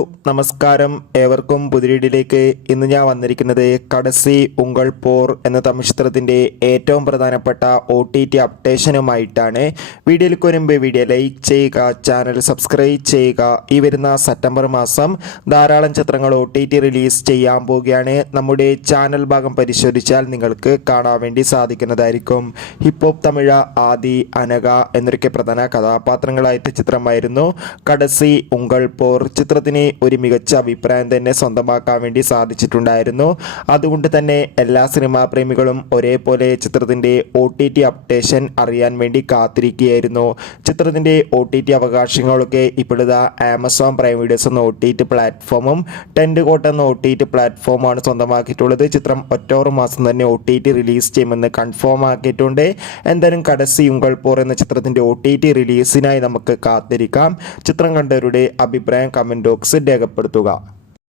നമസ്കാരം, ഏവർക്കും പുതിരീടിലേക്ക്. ഇന്ന് ഞാൻ വന്നിരിക്കുന്നത് കടസി ഉങ്കൾ പോർ എന്ന തമിഴ് ചിത്രത്തിൻ്റെ ഏറ്റവും പ്രധാനപ്പെട്ട OTT അപ്ഡേഷനുമായിട്ടാണ്. വീഡിയോയിലേക്ക് വരുമ്പോൾ വീഡിയോ ലൈക്ക് ചെയ്യുക, ചാനൽ സബ്സ്ക്രൈബ് ചെയ്യുക. ഈ വരുന്ന സെപ്റ്റംബർ മാസം ധാരാളം ചിത്രങ്ങൾ OTT റിലീസ് ചെയ്യാൻ പോവുകയാണ്. നമ്മുടെ ചാനൽ ഭാഗം പരിശോധിച്ചാൽ നിങ്ങൾക്ക് കാണാൻ വേണ്ടി സാധിക്കുന്നതായിരിക്കും. ഹിപ്പ് ഹോപ്പ് തമിഴ് ആദി, അനഘ എന്നൊക്കെ പ്രധാന കഥാപാത്രങ്ങളായിട്ട് ചിത്രമായിരുന്നു കടസി ഉങ്കൾ പോർ. ചിത്രത്തിന് ഒരു മികച്ച അഭിപ്രായം തന്നെ സ്വന്തമാക്കാൻ വേണ്ടി സാധിച്ചിട്ടുണ്ടായിരുന്നു. അതുകൊണ്ട് തന്നെ എല്ലാ സിനിമാ പ്രേമികളും ഒരേപോലെ ചിത്രത്തിൻ്റെ OTT അപ്ഡേഷൻ അറിയാൻ വേണ്ടി കാത്തിരിക്കുകയായിരുന്നു. ചിത്രത്തിൻ്റെ OTT അവകാശങ്ങളൊക്കെ ഇപ്പോഴത്തെ ആമസോൺ പ്രൈം വീഡിയോസ് എന്ന OTT പ്ലാറ്റ്ഫോമും ടെൻറ്റ് കോട്ട് എന്ന OTT പ്ലാറ്റ്ഫോമാണ് സ്വന്തമാക്കിയിട്ടുള്ളത്. ചിത്രം ഒക്ടോബർ മാസം തന്നെ OTT റിലീസ് ചെയ്യുമെന്ന് കൺഫേം ആക്കിയിട്ടുണ്ട്. എന്തായാലും കടസി ഉങ്കൾ പോർ എന്ന ചിത്രത്തിൻ്റെ OTT റിലീസിനായി നമുക്ക് കാത്തിരിക്കാം. ചിത്രം കണ്ടവരുടെ അഭിപ്രായം കമൻറ്റ് ബോക്സിൽ രേഖപ്പെടുത്തുക.